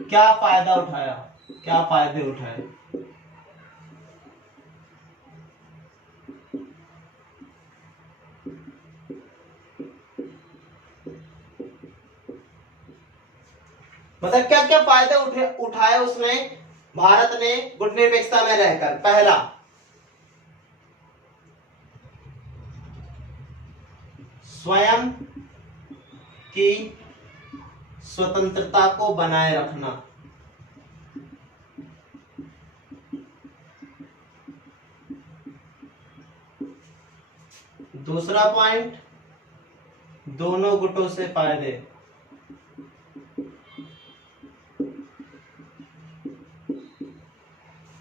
क्या फायदा उठाया, क्या फायदे उठाए? मतलब क्या क्या फायदे उठाए उसने, भारत ने गुटनिरपेक्षता में रहकर? पहला, स्वयं की स्वतंत्रता को बनाए रखना। दूसरा पॉइंट, दोनों गुटों से फायदे।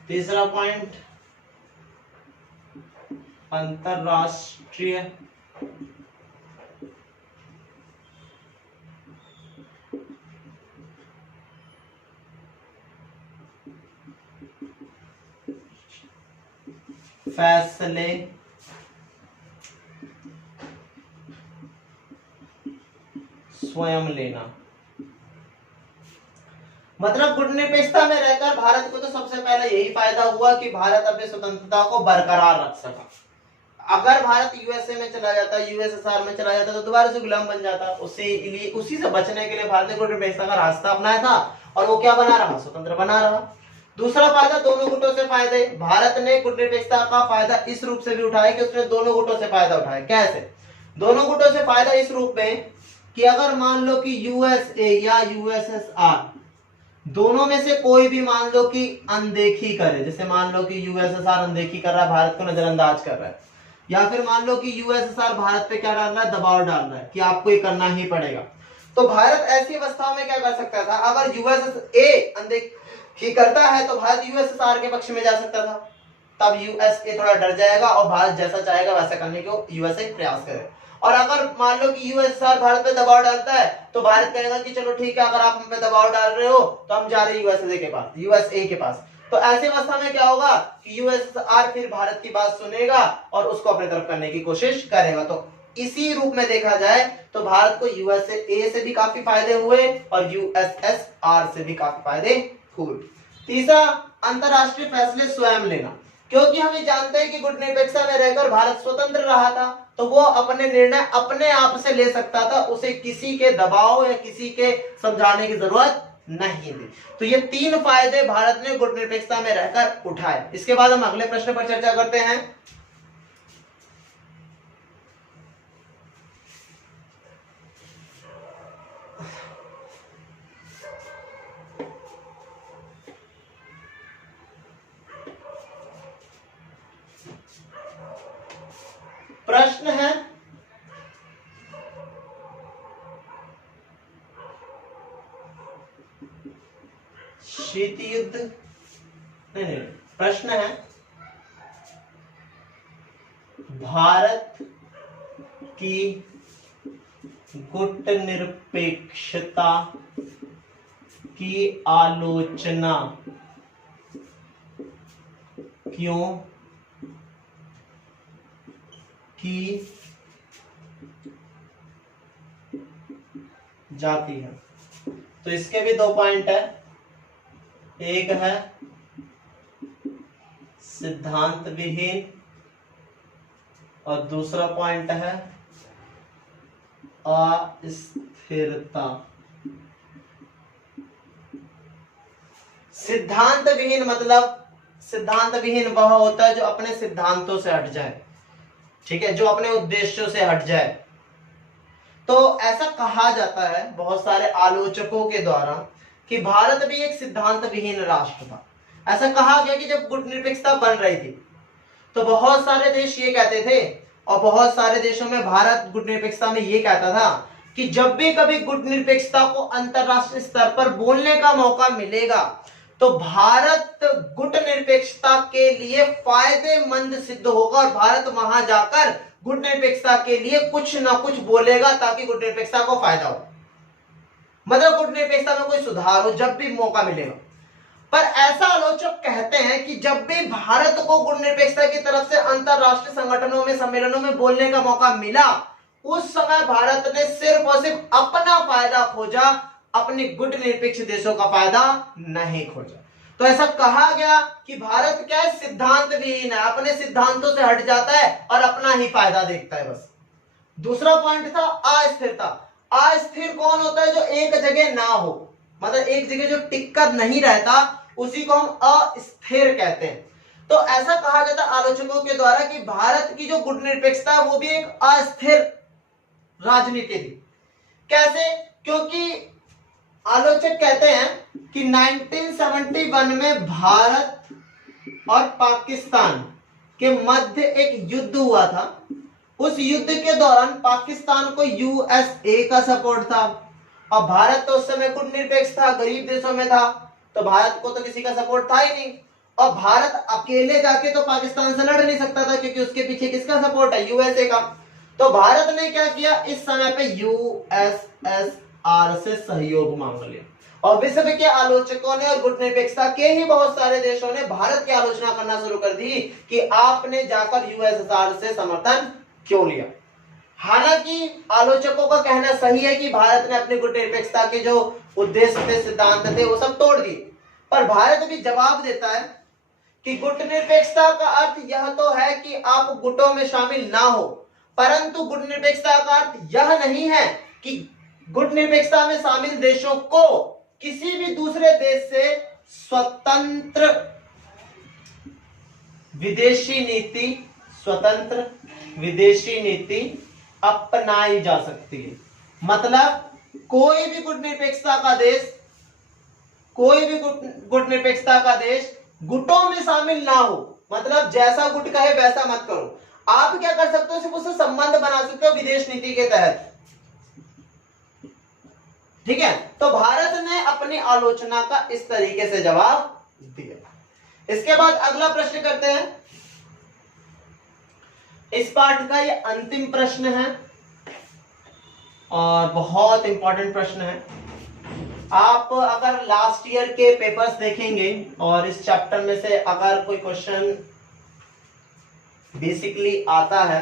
तीसरा पॉइंट, अंतरराष्ट्रीय फैसले स्वयं लेना। मतलब गुटनिरपेक्षता में रहकर भारत को तो सबसे पहले यही फायदा हुआ कि भारत अपनी स्वतंत्रता को बरकरार रख सका। अगर भारत यूएसए में चला जाता, यूएसएसआर में चला जाता तो दोबारा से गुलाम बन जाता। उसी से बचने के लिए भारत ने गुटनिरपेक्षता का रास्ता अपनाया था और वो क्या बना रहा, स्वतंत्र बना रहा। दूसरा फायदा, दोनों गुटों से फायदे। भारत ने गुटनिरपेक्षता का फायदा इस रूप से भी उठाया कि उसने दोनों गुटों से फायदा उठाया। कैसे? दोनों गुटों से फायदा इस रूप में कि अगर मान लो कि यूएसए या यूएसएसआर दोनों में से कोई भी मान लो कि अनदेखी करे, जैसे मान लो कि यूएसएसआर अनदेखी कर रहा है, भारत को नजरअंदाज कर रहा है, या फिर मान लो कि यूएसएसआर भारत पे क्या डाल रहा है, दबाव डाल रहा है कि आपको ये करना ही पड़ेगा, तो भारत ऐसी अवस्थाओं में क्या कर सकता था? अगर यूएसए अनदेखी करता है तो भारत यूएसएसआर के पक्ष में जा सकता था। तब यूएसए थोड़ा डर जाएगा और भारत जैसा चाहेगा वैसा करने को यूएसए प्रयास करे। और अगर मान लो कि यूएसएसआर भारत पे दबाव डालता है तो भारत कहेगा कि चलो ठीक है, अगर आप हम पे दबाव डाल रहे हो तो हम जा रहे हैं यूएसए के पास। तो ऐसी अवस्था में क्या होगा कि यूएसएसआर फिर भारत की बात सुनेगा और उसको अपनी तरफ करने की कोशिश करेगा। तो इसी रूप में देखा जाए तो भारत को यूएसए से भी काफी फायदे हुए और यूएसएसआर से भी काफी फायदे हुए। तीसरा, अंतरराष्ट्रीय फैसले स्वयं लेना। क्योंकि हम ये जानते हैं कि गुटनिरपेक्षता में रहकर भारत स्वतंत्र रहा था, तो वो अपने निर्णय अपने आप से ले सकता था, उसे किसी के दबाव या किसी के समझाने की जरूरत नहीं थी। तो ये 3 फायदे भारत ने गुटनिरपेक्षता में रहकर उठाए। इसके बाद हम अगले प्रश्न पर चर्चा करते हैं। प्रश्न है, शीत युद्ध नहीं, प्रश्न है भारत की गुटनिरपेक्षता की आलोचना क्यों की जाती है? तो इसके भी 2 पॉइंट है। एक है सिद्धांत विहीन और दूसरा पॉइंट है अस्थिरता। सिद्धांत विहीन मतलब सिद्धांत विहीन वह होता है जो अपने सिद्धांतों से हट जाए, ठीक है, जो अपने उद्देश्यों से हट जाए। तो ऐसा कहा जाता है बहुत सारे आलोचकों के द्वारा कि भारत भी एक सिद्धांत विहीन राष्ट्र था। ऐसा कहा गया कि जब गुटनिरपेक्षता बन रही थी तो बहुत सारे देश ये कहते थे, और बहुत सारे देशों में भारत गुटनिरपेक्षता में ये कहता था कि जब भी कभी गुटनिरपेक्षता को अंतरराष्ट्रीय स्तर पर बोलने का मौका मिलेगा तो भारत गुटनिरपेक्षता के लिए फायदेमंद सिद्ध होगा और भारत वहां जाकर गुटनिरपेक्षता के लिए कुछ ना कुछ बोलेगा ताकि गुटनिरपेक्षता को फायदा हो, मतलब गुटनिरपेक्षता में कोई सुधार हो जब भी मौका मिलेगा। पर ऐसा आलोचक कहते हैं कि जब भी भारत को गुटनिरपेक्षता की तरफ से अंतरराष्ट्रीय संगठनों में, सम्मेलनों में बोलने का मौका मिला, उस समय भारत ने सिर्फ और सिर्फ अपना फायदा खोजा, अपने गुटनिरपेक्ष देशों का फायदा नहीं खोजा। तो ऐसा कहा गया कि भारत क्या है, सिद्धांत विहीन है, अपने सिद्धांतों से हट जाता है और अपना ही फायदा देखता है बस। दूसरा पॉइंट था अस्थिरता। अस्थिर कौन होता है? जो एक जगह ना हो, मतलब एक जगह जो टिक कर नहीं रहता, उसी को हम अस्थिर कहते हैं। तो ऐसा कहा जाता है आलोचकों के द्वारा कि भारत की जो गुटनिरपेक्षता है वो भी एक अस्थिर राजनीति थी। कैसे? क्योंकि आलोचक कहते हैं कि 1971 में भारत और पाकिस्तान के मध्य एक युद्ध हुआ था। उस युद्ध के दौरान पाकिस्तान को यूएसए का सपोर्ट था और भारत तो उस समय गुटनिरपेक्ष था, गरीब देशों में था, तो भारत को तो किसी का सपोर्ट था ही नहीं। और भारत अकेले जाके तो पाकिस्तान से लड़ नहीं सकता था क्योंकि उसके पीछे किसका सपोर्ट है? यूएसए का। तो भारत ने क्या किया, इस समय पे यूएसएसआर से सहयोग मांग लिया और विश्व के आलोचकों ने और गुटनिरपेक्षता के ही बहुत सारे देशों ने भारत की आलोचना करना शुरू कर दी कि आपने जाकर यूएसएसआर से समर्थन क्यों लिया। हालांकि आलोचकों का कहना सही है कि भारत ने अपनी गुटनिरपेक्षता के जो उद्देश्य थे, सिद्धांत थे, वो सब तोड़ दिए। पर भारत भी जवाब देता है कि गुटनिरपेक्षता का अर्थ यह तो है कि आप गुटों में शामिल ना हो, परंतु गुटनिरपेक्षता का अर्थ यह नहीं है कि गुटनिरपेक्षता में शामिल देशों को किसी भी दूसरे देश से स्वतंत्र विदेशी नीति अपनाई जा सकती है। मतलब कोई भी गुटनिरपेक्षता का देश गुटों में शामिल ना हो, मतलब जैसा गुट कहे वैसा मत करो। आप क्या कर सकते हो? सिर्फ उससे संबंध बना सकते हो विदेश नीति के तहत, ठीक है। तो भारत ने अपनी आलोचना का इस तरीके से जवाब दिया। इसके बाद अगला प्रश्न करते हैं। इस पाठ का ये अंतिम प्रश्न है और बहुत इंपॉर्टेंट प्रश्न है। आप अगर लास्ट ईयर के पेपर्स देखेंगे और इस चैप्टर में से अगर कोई क्वेश्चन बेसिकली आता है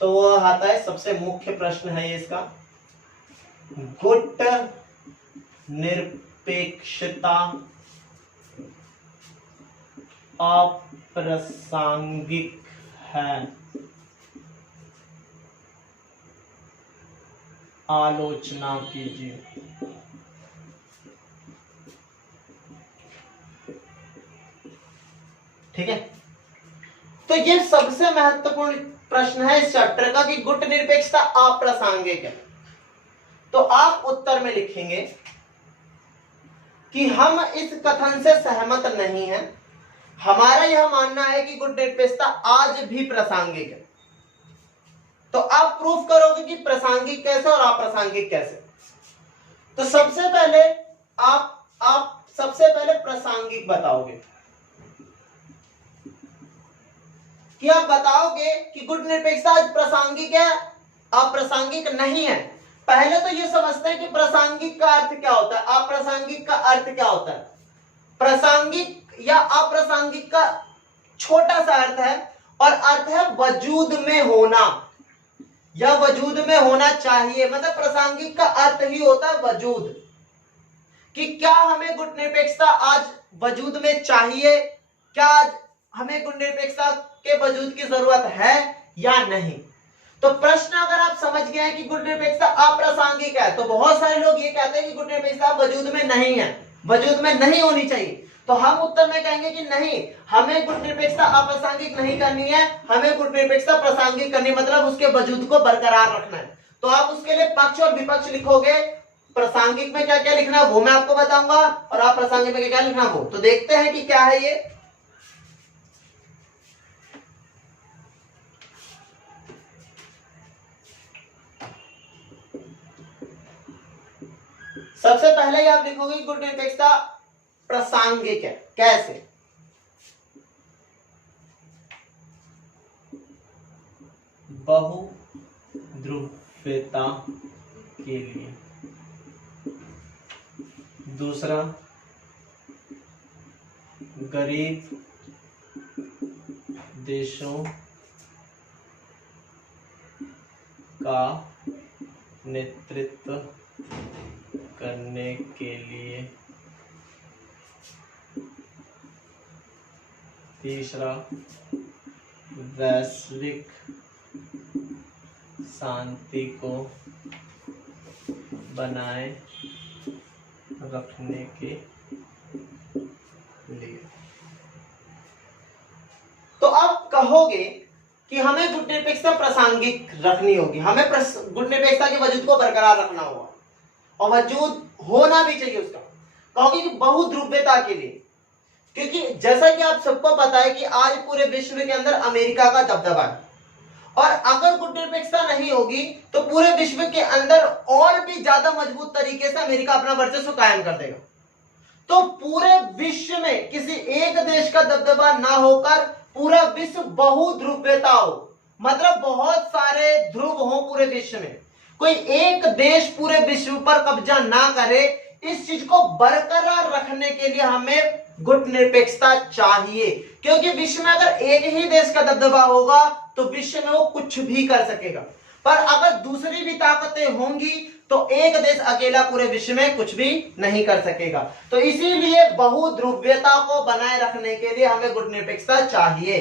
तो वो आता है, सबसे मुख्य प्रश्न है ये इसका, गुट निरपेक्षता अप्रासंगिक है, आलोचना कीजिए। ठीक है, तो ये सबसे महत्वपूर्ण प्रश्न है इस चैप्टर का कि गुट निरपेक्षता अप्रासंगिक है। तो आप उत्तर में लिखेंगे कि हम इस कथन से सहमत नहीं हैं, हमारा यह मानना है कि गुट निरपेक्षता आज भी प्रासंगिक है। तो आप प्रूफ करोगे कि प्रासंगिक कैसे और अप्रासंगिक कैसे। तो सबसे पहले आप सबसे पहले प्रासंगिक बताओगे कि आप बताओगे कि गुट निरपेक्षता आज प्रासंगिक है, अप्रासंगिक नहीं है। पहले तो ये समझते हैं कि प्रासंगिक का अर्थ क्या होता है, अप्रासंगिक का अर्थ क्या होता है। प्रासंगिक या अप्रासंगिक का छोटा सा अर्थ है और अर्थ है वजूद में होना या वजूद में होना चाहिए। मतलब प्रासंगिक का अर्थ ही होता है वजूद, कि क्या हमें गुट निरपेक्षता आज वजूद में चाहिए, क्या आज हमें गुट निरपेक्षता के वजूद की जरूरत है या नहीं। तो प्रश्न अगर आप समझ गए हैं कि गुट निरपेक्षता अप्रासंगिक है, तो बहुत सारे लोग ये कहते हैं कि गुट निरपेक्षता वजूद में नहीं है, वजूद में नहीं होनी चाहिए। तो हम उत्तर में कहेंगे कि नहीं, हमें गुट निरपेक्षता अप्रासंगिक नहीं करनी है, हमें गुट निरपेक्षता प्रासंगिक करनी, मतलब उसके वजूद को बरकरार रखना है। तो आप उसके लिए पक्ष और विपक्ष लिखोगे, प्रासंगिक में क्या क्या लिखना वो मैं आपको बताऊंगा, और आप प्रासंगिक में क्या लिखना वो। तो देखते हैं कि क्या है ये। सबसे पहले ही आप लिखोगे गुट निरपेक्षता प्रासंगिक है। कैसे? बहुध्रुवता के लिए। दूसरा, गरीब देशों का नेतृत्व करने के लिए। तीसरा, वैश्विक शांति को बनाए रखने के लिए। तो अब कहोगे कि हमें गुट निरपेक्षता प्रासंगिक रखनी होगी, हमें गुट निरपेक्षता के वजूद को बरकरार रखना होगा, और वजूद होना भी चाहिए उसका। कहोगे कि बहुध्रुवता के लिए, क्योंकि जैसा कि आप सबको पता है कि आज पूरे विश्व के अंदर अमेरिका का दबदबा है, और अगर गुट निरपेक्षता नहीं होगी तो पूरे विश्व के अंदर और भी ज्यादा मजबूत तरीके से अमेरिका अपना वर्चस्व कायम कर देगा। तो पूरे विश्व में किसी एक देश का दबदबा ना होकर पूरा विश्व बहुध्रुवता हो, मतलब बहुत सारे ध्रुव हो पूरे विश्व में, कोई एक देश पूरे विश्व पर कब्जा ना करे, इस चीज को बरकरार रखने के लिए हमें गुट निरपेक्षता चाहिए। क्योंकि विश्व में अगर एक ही देश का दबदबा होगा तो विश्व में वो कुछ भी कर सकेगा, पर अगर दूसरी भी ताकतें होंगी तो एक देश अकेला पूरे विश्व में कुछ भी नहीं कर सकेगा। तो इसीलिए बहुध्रुवता को बनाए रखने के लिए हमें गुट निरपेक्षता चाहिए।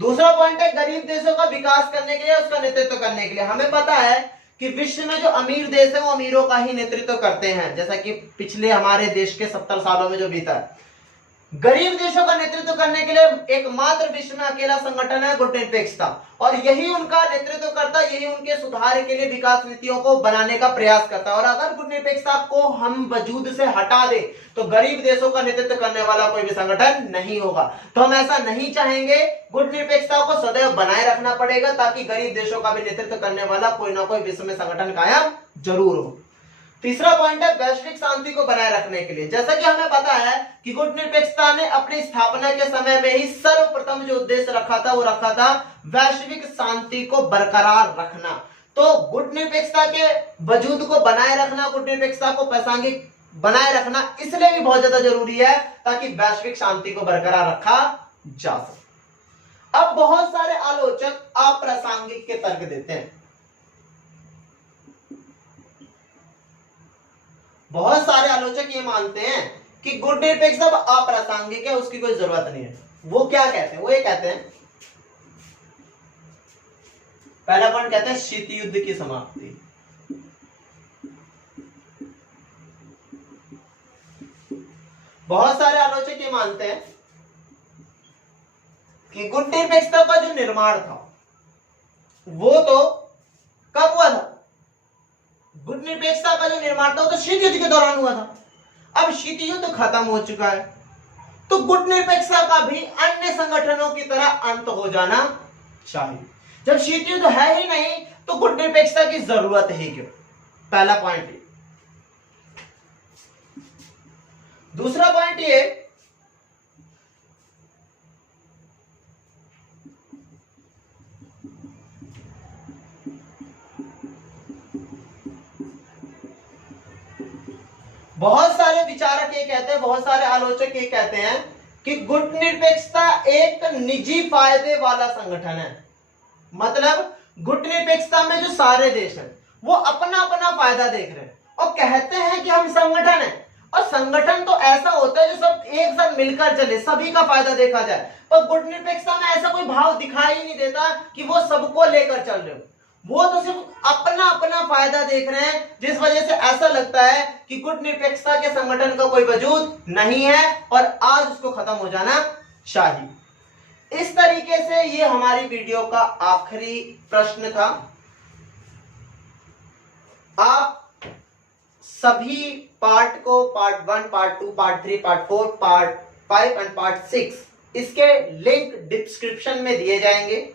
दूसरा पॉइंट है गरीब देशों का विकास करने के लिए, उसका नेतृत्व करने के लिए। हमें पता है कि विश्व में जो अमीर देश है वो अमीरों का ही नेतृत्व करते हैं, जैसा कि पिछले हमारे देश के 70 सालों में जो बीता है। गरीब देशों का नेतृत्व करने के लिए एकमात्र विश्व में अकेला संगठन है गुट निरपेक्षता, और यही उनका नेतृत्व करता है, यही उनके सुधार के लिए विकास नीतियों को बनाने का प्रयास करता है। और अगर गुट निरपेक्षता को हम वजूद से हटा दे तो गरीब देशों का नेतृत्व करने वाला कोई भी संगठन नहीं होगा। तो हम ऐसा नहीं चाहेंगे, गुट निरपेक्षता को सदैव बनाए रखना पड़ेगा ताकि गरीब देशों का भी नेतृत्व करने वाला कोई ना कोई विश्व में संगठन कायम जरूर हो। तीसरा पॉइंट है वैश्विक शांति को बनाए रखने के लिए। जैसा कि हमें पता है कि गुट निरपेक्षता ने अपनी स्थापना के समय में ही सर्वप्रथम जो उद्देश्य रखा था वो रखा था वैश्विक शांति को बरकरार रखना। तो गुट निरपेक्षता के वजूद को बनाए रखना, गुट निरपेक्षता को प्रासंगिक बनाए रखना इसलिए भी बहुत ज्यादा जरूरी है ताकि वैश्विक शांति को बरकरार रखा जा सके। अब बहुत सारे आलोचक अप्रासंगिक के तर्क देते हैं। बहुत सारे आलोचक ये मानते हैं कि गुट निरपेक्षता अप्रासंगिक है, उसकी कोई जरूरत नहीं है। वो क्या कहते हैं? वो ये कहते हैं, पहला पॉइंट कहते हैं शीत युद्ध की समाप्ति। बहुत सारे आलोचक ये मानते हैं कि गुट निरपेक्षता का जो निर्माण था वो तो कब हुआ था? गुट निरपेक्षता का जो निर्माण था वो तो शीत युद्ध के दौरान हुआ था। अब शीत युद्ध खत्म हो चुका है तो गुट निरपेक्षता का भी अन्य संगठनों की तरह अंत हो जाना चाहिए। जब शीत युद्ध है ही नहीं तो गुट निरपेक्षता की जरूरत ही क्यों? पहला पॉइंट ये। दूसरा पॉइंट ये बहुत सारे विचारक ये कहते हैं, बहुत सारे आलोचक ये कहते हैं कि गुट निरपेक्षता एक निजी फायदे वाला संगठन है। मतलब गुट निरपेक्षता में जो सारे देश हैं वो अपना अपना फायदा देख रहे हैं और कहते हैं कि हम संगठन हैं, और संगठन तो ऐसा होता है जो सब एक साथ मिलकर चले, सभी का फायदा देखा जाए। पर गुट निरपेक्षता में ऐसा कोई भाव दिखाई नहीं देता कि वो सबको लेकर चल रहे हो। वो तो सिर्फ अपना अपना फायदा देख रहे हैं, जिस वजह से ऐसा लगता है कि गुटनिरपेक्षता के संगठन का कोई वजूद नहीं है और आज उसको खत्म हो जाना चाहिए। इस तरीके से ये हमारी वीडियो का आखिरी प्रश्न था। आप सभी पार्ट को, part 1, part 2, part 3, part 4, part 5 and part 6, इसके लिंक डिस्क्रिप्शन में दिए जाएंगे।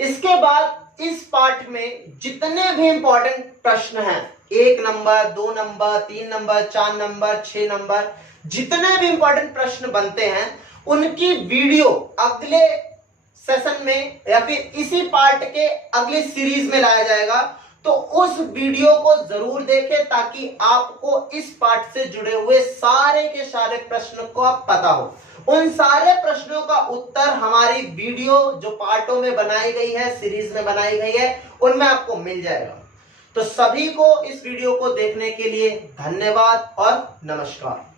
इसके बाद इस पार्ट में जितने भी इंपॉर्टेंट प्रश्न हैं, 1 number, 2 number, 3 number, 4 number, 6 number, जितने भी इंपॉर्टेंट प्रश्न बनते हैं उनकी वीडियो अगले सेशन में या फिर इसी पार्ट के अगले सीरीज में लाया जाएगा। तो उस वीडियो को जरूर देखें ताकि आपको इस पार्ट से जुड़े हुए सारे के सारे प्रश्न को पता हो। उन सारे प्रश्नों का उत्तर हमारी वीडियो जो पार्टों में बनाई गई है, सीरीज में बनाई गई है, उनमें आपको मिल जाएगा। तो सभी को इस वीडियो को देखने के लिए धन्यवाद और नमस्कार।